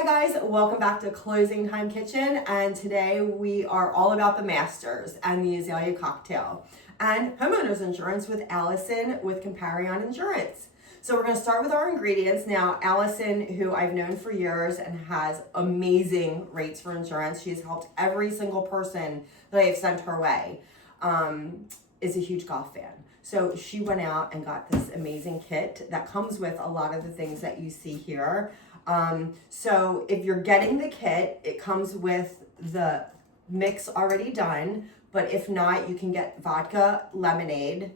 Hi guys, welcome back to Closing Time Kitchen, and today we are all about the Masters and the Azalea cocktail and homeowners insurance with Allison with Comparion Insurance. So we're going to start with our ingredients. Now, Allison, who I've known for years and has amazing rates for insurance, she's helped every single person that I have sent her way, is a huge golf fan. So she went out and got this amazing kit that comes with a lot of the things that you see here. So if you're getting the kit, it comes with the mix already done, but if not, you can get vodka, lemonade,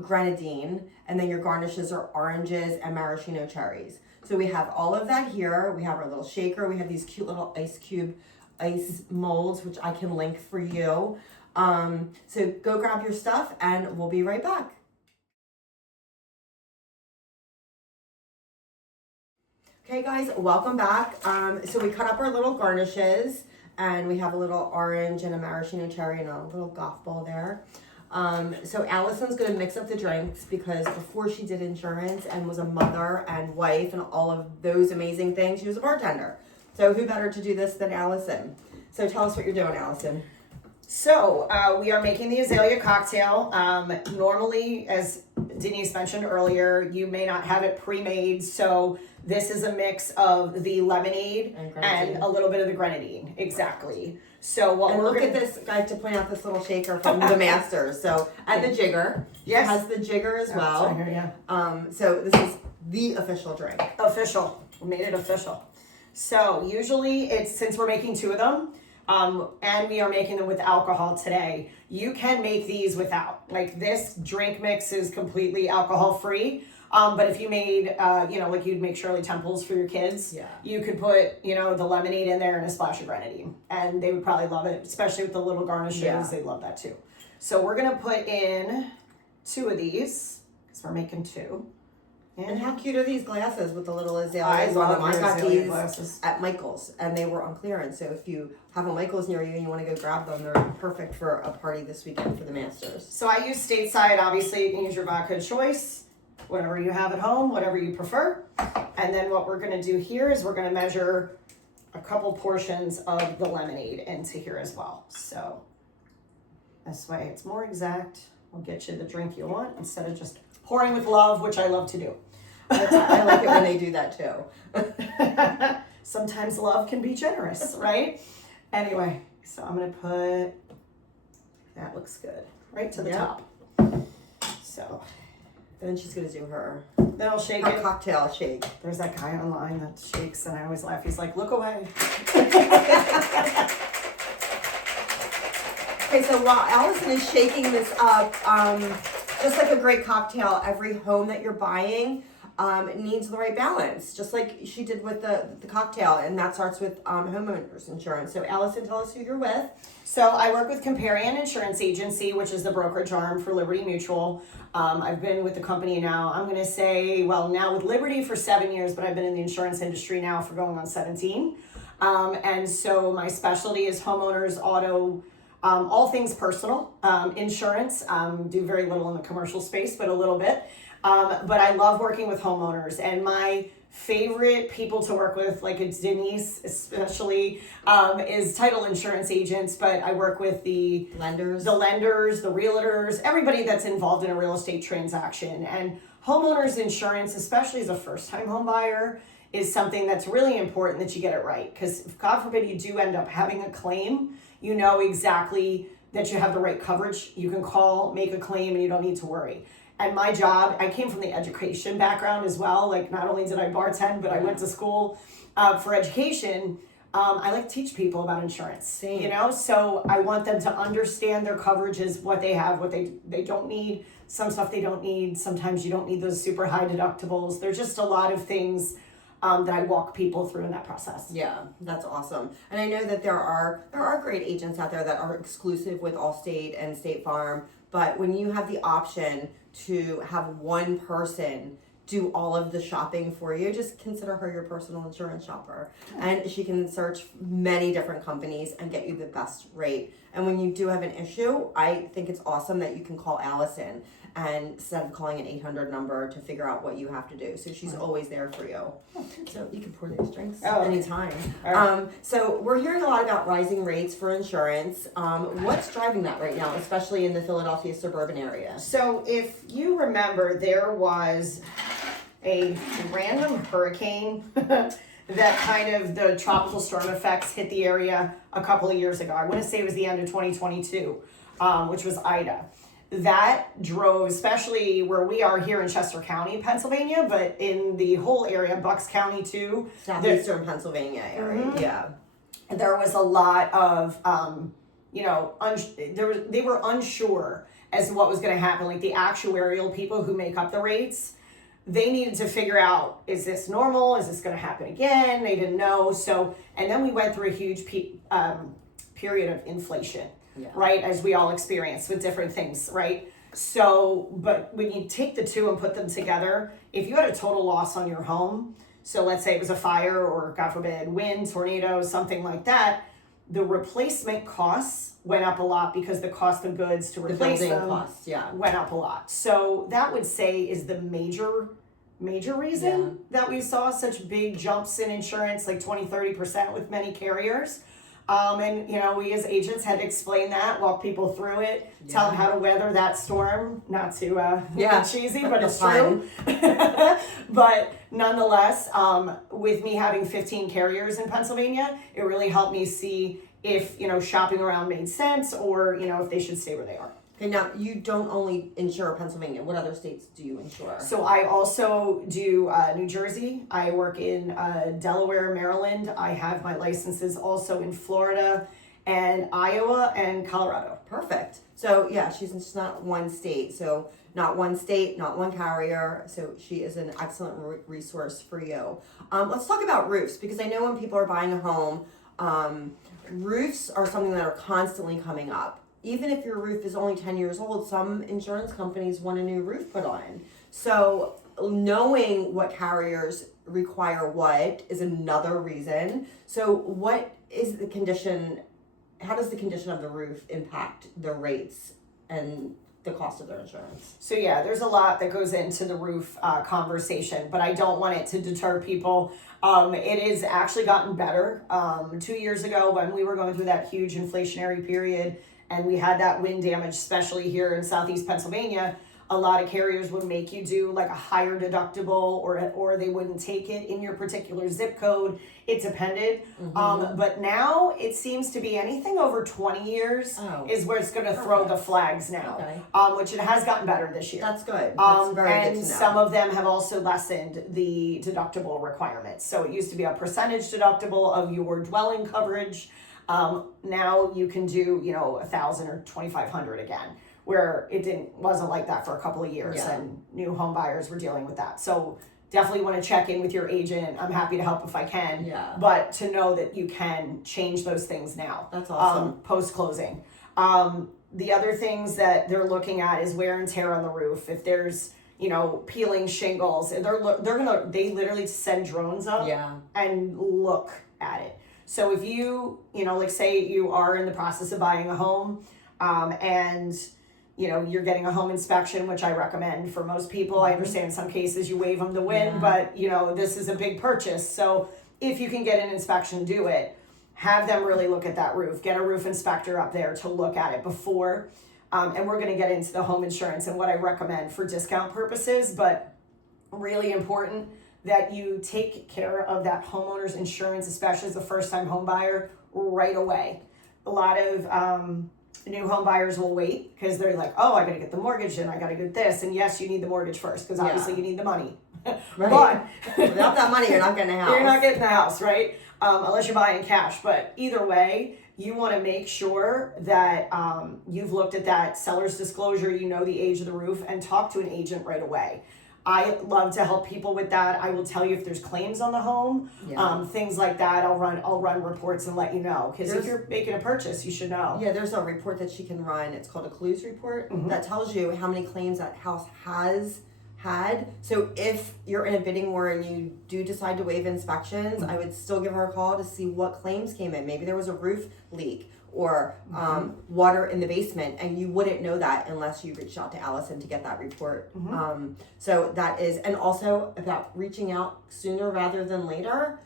grenadine, and then your garnishes are oranges and maraschino cherries. So we have all of that here. We have our little shaker. We have these cute little ice molds, which I can link for you. So go grab your stuff and we'll be right back. Okay guys, welcome back. So we cut up our little garnishes and we have a little orange and a maraschino cherry and a little golf ball there. So Allison's gonna mix up the drinks because before she did insurance and was a mother and wife and all of those amazing things, she was a bartender. So who better to do this than Allison? So tell us what you're doing, Allison. So we are making the Azalea cocktail. Normally, as Denise mentioned earlier, you may not have it pre-made. So this is a mix of the lemonade and a little bit of the grenadine. Exactly. So what look at this, guys, to point out this little shaker from the Masters. So, and the jigger. Yes. It has the jigger as well. Right here, yeah. So this is the official drink. Official. We made it official. So usually it's, since we're making two of them, and we are making them with alcohol today, you can make these without. Like this drink mix is completely alcohol free. But if you made, like you'd make Shirley Temples for your kids, yeah, you could put, the lemonade in there and a splash of grenadine. And they would probably love it, especially with the little garnishes. Yeah. They'd love that too. So we're going to put in 2 of these because we're making 2. And how cute are these glasses with the little azaleas on them? I got these glasses at Michael's and they were on clearance. So if you have a Michael's near you and you want to go grab them, they're perfect for a party this weekend for the Masters. So I use stateside. Obviously, you can use your vodka of choice, whatever you have at home, whatever you prefer. And then what we're going to do here is we're going to measure a couple portions of the lemonade into here as well. So this way it's more exact. We'll get you the drink you want instead of just pouring with love, which I love to do. I like it when they do that too. Sometimes love can be generous, right? Anyway, so I'm going to put, that looks good, right to the top. So and then she's going to do her then I'll shake it. Cocktail shake. There's that guy online that shakes and I always laugh. He's like, look away. Okay, so while Allison is shaking this up, just like a great cocktail, every home that you're buying needs the right balance, just like she did with the cocktail, and that starts with homeowners insurance. So Allison, tell us who you're with. So I work with Comparion Insurance Agency, which is the brokerage arm for Liberty Mutual. I've been with the company now, I'm going to say, now with Liberty for 7 years, but I've been in the insurance industry now for going on 17. And so my specialty is homeowners, auto, all things personal insurance. Do very little in the commercial space, but a little bit. But I love working with homeowners, and my favorite people to work with, like it's Denise especially, is title insurance agents, but I work with the lenders, the realtors, everybody that's involved in a real estate transaction. And homeowners insurance, especially as a first-time home buyer, is something that's really important that you get it right. Because if God forbid you do end up having a claim, you know exactly that you have the right coverage. You can call, make a claim, and you don't need to worry. And my job, I came from the education background as well. Like not only did I bartend, but I went to school for education. I like to teach people about insurance, Same. So I want them to understand their coverages, what they have, what they don't need, some stuff they don't need. Sometimes you don't need those super high deductibles. There's just a lot of things that I walk people through in that process. Yeah, that's awesome. And I know that there are great agents out there that are exclusive with Allstate and State Farm, but when you have the option to have one person do all of the shopping for you, just consider her your personal insurance shopper. And she can search many different companies and get you the best rate. And when you do have an issue, I think it's awesome that you can call Allison. and instead of calling an 800 number to figure out what you have to do. So she's always there for you. So you can pour these drinks anytime. So we're hearing a lot about rising rates for insurance. What's driving that right now, especially in the Philadelphia suburban area? So if you remember, there was a random hurricane that kind of the tropical storm effects hit the area a couple of years ago. I want to say it was the end of 2022, which was Ida. That drove, especially where we are here in Chester County, Pennsylvania, but in the whole area, Bucks County too. Southeastern Pennsylvania area, yeah. There was a lot of, they were unsure as to what was going to happen. Like the actuarial people who make up the rates, they needed to figure out, is this normal? Is this going to happen again? They didn't know. So, and then we went through a huge period of inflation. Yeah. Right, as we all experience with different things, right? So, but when you take the two and put them together, if you had a total loss on your home, so let's say it was a fire or, God forbid, wind, tornado, something like that, the replacement costs went up a lot because the cost of goods to replace them went up a lot. So that would say is the major reason that we saw such big jumps in insurance, like 20-30% with many carriers. And we as agents had to explain that, walk people through it, tell them how to weather that storm. Not to get cheesy, but it's true. But nonetheless, with me having 15 carriers in Pennsylvania, it really helped me see if shopping around made sense or if they should stay where they are. Okay, now you don't only insure Pennsylvania. What other states do you insure? So I also do New Jersey. I work in Delaware, Maryland. I have my licenses also in Florida and Iowa and Colorado. Perfect. So yeah, she's just not one state. So not one state, not one carrier. So she is an excellent resource for you. Let's talk about roofs, because I know when people are buying a home, roofs are something that are constantly coming up. Even if your roof is only 10 years old, some insurance companies want a new roof put on. So knowing what carriers require what is another reason. So what is the condition, how does the condition of the roof impact the rates and the cost of their insurance? So yeah, there's a lot that goes into the roof conversation, but I don't want it to deter people. It has actually gotten better. 2 years ago when we were going through that huge inflationary period, and we had that wind damage, especially here in Southeast Pennsylvania, a lot of carriers would make you do like a higher deductible or they wouldn't take it in your particular zip code. It depended. But now it seems to be anything over 20 years is where it's going to throw the flags now, which it has gotten better this year. That's good. That's very good to know. And some of them have also lessened the deductible requirements. So it used to be a percentage deductible of your dwelling coverage. Now you can do, $1,000 or $2,500 again, where wasn't like that for a couple of years and new home buyers were dealing with that. So definitely want to check in with your agent. I'm happy to help if I can, but to know that you can change those things now. That's awesome. Post-closing. The other things that they're looking at is wear and tear on the roof. If there's, peeling shingles, and they literally send drones up and look at it. So if you, like say you are in the process of buying a home, and you're getting a home inspection, which I recommend for most people. I understand in some cases you waive them to win, but this is a big purchase. So if you can get an inspection, do it. Have them really look at that roof. Get a roof inspector up there to look at it before. And we're going to get into the home insurance and what I recommend for discount purposes, but really important that you take care of that homeowner's insurance, especially as a first-time home buyer, right away. A lot of new home buyers will wait because they're like, I got to get the mortgage and I got to get this. And yes, you need the mortgage first because obviously you need the money. But without that money, you're not getting a house. You're not getting the house, right? Unless you're buying cash. But either way, you want to make sure that you've looked at that seller's disclosure, the age of the roof, and talk to an agent right away. I love to help people with that. I will tell you if there's claims on the home, things like that. I'll run reports and let you know. Because if you're making a purchase, you should know. Yeah, there's a report that she can run. It's called a clues report that tells you how many claims that house has had. So if you're in a bidding war and you do decide to waive inspections, I would still give her a call to see what claims came in. Maybe there was a roof leak, or water in the basement, and you wouldn't know that unless you reached out to Allison to get that report. So that is, and also about reaching out sooner rather than later.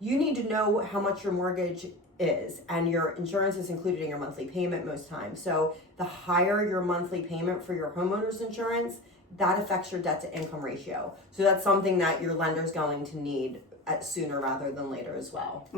You need to know how much your mortgage is, and your insurance is included in your monthly payment most times. So the higher your monthly payment for your homeowner's insurance, that affects your debt to income ratio. So that's something that your lender's going to need sooner rather than later as well.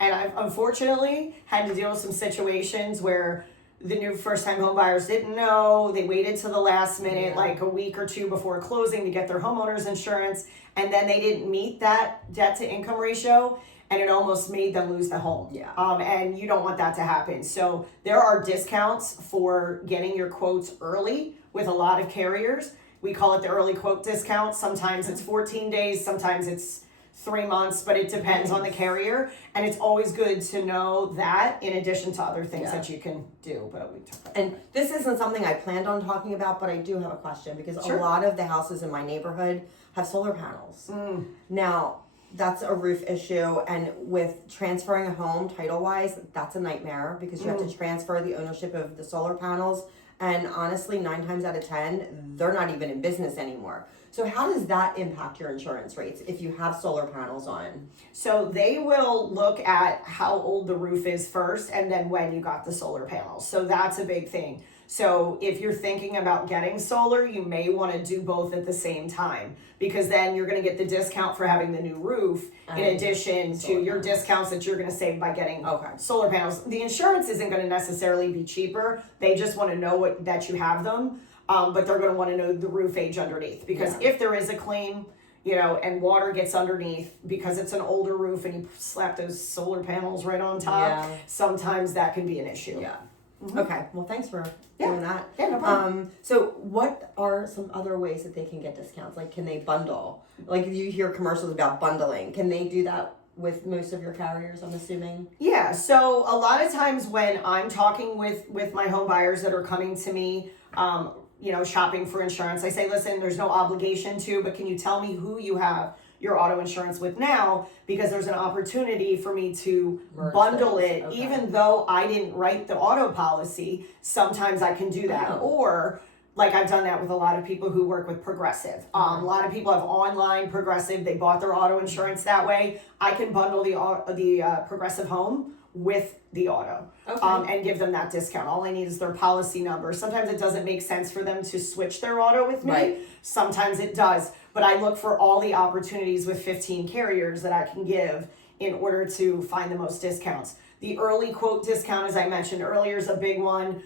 And I've unfortunately had to deal with some situations where the new first-time home buyers didn't know. They waited to the last minute, like a week or two before closing, to get their homeowner's insurance, and then they didn't meet that debt to income ratio, and it almost made them lose the home. And you don't want that to happen. So there are discounts for getting your quotes early with a lot of carriers. We call it the early quote discount. Sometimes it's 14 days, sometimes it's 3 months, but it depends on the carrier. And it's always good to know that, in addition to other things that you can do. But we took that. And this isn't something I planned on talking about, but I do have a question, because a lot of the houses in my neighborhood have solar panels. Now, that's a roof issue, and with transferring a home title-wise, that's a nightmare, because you have to transfer the ownership of the solar panels, and honestly, 9 times out of 10, they're not even in business anymore. So how does that impact your insurance rates if you have solar panels on? So they will look at how old the roof is first, and then when you got the solar panels. So that's a big thing. So if you're thinking about getting solar, you may want to do both at the same time, because then you're going to get the discount for having the new roof in addition to your discounts that you're going to save by getting solar panels. The insurance isn't going to necessarily be cheaper. They just want to know that you have them, but they're going to want to know the roof age underneath, because if there is a claim, and water gets underneath because it's an older roof and you slap those solar panels right on top, sometimes that can be an issue. Okay, well, thanks for doing that. Yeah, no problem. So what are some other ways that they can get discounts? Like, can they bundle? Like, you hear commercials about bundling. Can they do that with most of your carriers, I'm assuming? Yeah, so a lot of times when I'm talking with my home buyers that are coming to me, shopping for insurance, I say, listen, there's no obligation to, but can you tell me who you have your auto insurance with now, because there's an opportunity for me to bundle it. Even though I didn't write the auto policy, sometimes I can do that. Or like, I've done that with a lot of people who work with Progressive. A lot of people have online Progressive, they bought their auto insurance that way. I can bundle the Progressive Home with the auto and give them that discount. All I need is their policy number. Sometimes it doesn't make sense for them to switch their auto with me. Sometimes it does. But I look for all the opportunities with 15 carriers that I can give in order to find the most discounts. The early quote discount, as I mentioned earlier, is a big one.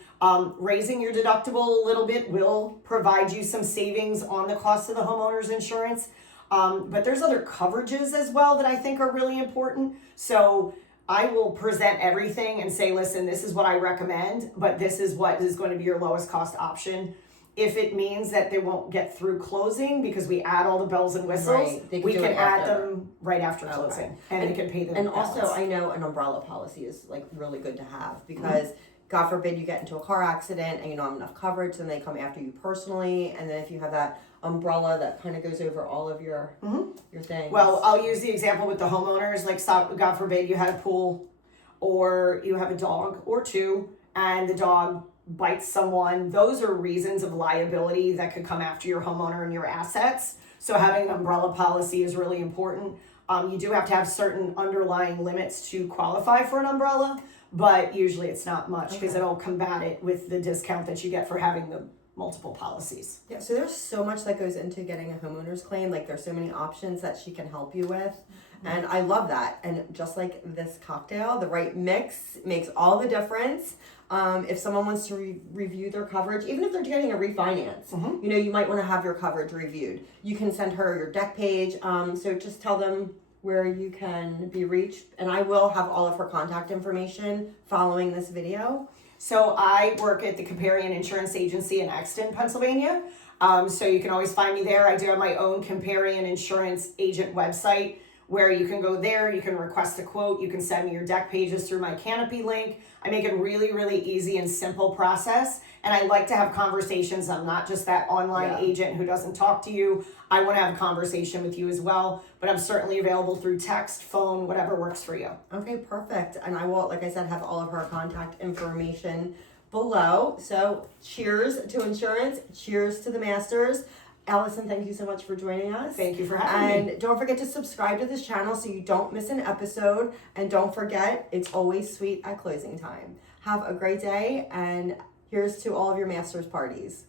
Raising your deductible a little bit will provide you some savings on the cost of the homeowner's insurance. But there's other coverages as well that I think are really important. So I will present everything and say, listen, this is what I recommend, but this is what is going to be your lowest cost option. If it means that they won't get through closing because we add all the bells and whistles, we can add them right after closing, and they can pay them. And also, I know an umbrella policy is like really good to have, because God forbid you get into a car accident and you don't have enough coverage, and they come after you personally. And then if you have that umbrella that kind of goes over all of your things. Well, I'll use the example with the homeowners. Like, God forbid you had a pool, or you have a dog or two, and the dog bites someone. Those are reasons of liability that could come after your homeowner and your assets. So having an umbrella policy is really important. You do have to have certain underlying limits to qualify for an umbrella, but usually it's not much, because it'll combat it with the discount that you get for having the multiple policies. Yeah, so there's so much that goes into getting a homeowner's claim. Like, there's so many options that she can help you with. And I love that. And just like this cocktail, the right mix makes all the difference. If someone wants to review their coverage, even if they're getting a refinance, you might want to have your coverage reviewed. You can send her your deck page. So just tell them where you can be reached. And I will have all of her contact information following this video. So I work at the Comparion Insurance Agency in Exton, Pennsylvania. So you can always find me there. I do have my own Comparion Insurance agent website, where you can go there, you can request a quote, you can send me your deck pages through my Canopy link. I make it really, really easy and simple process. And I like to have conversations. I'm not just that online agent who doesn't talk to you. I want to have a conversation with you as well, but I'm certainly available through text, phone, whatever works for you. Okay, perfect. And I will, like I said, have all of her contact information below. So cheers to insurance, cheers to the masters. Allison, thank you so much for joining us. Thank you for having me. And don't forget to subscribe to this channel so you don't miss an episode. And don't forget, it's always sweet at closing time. Have a great day, and here's to all of your masters parties.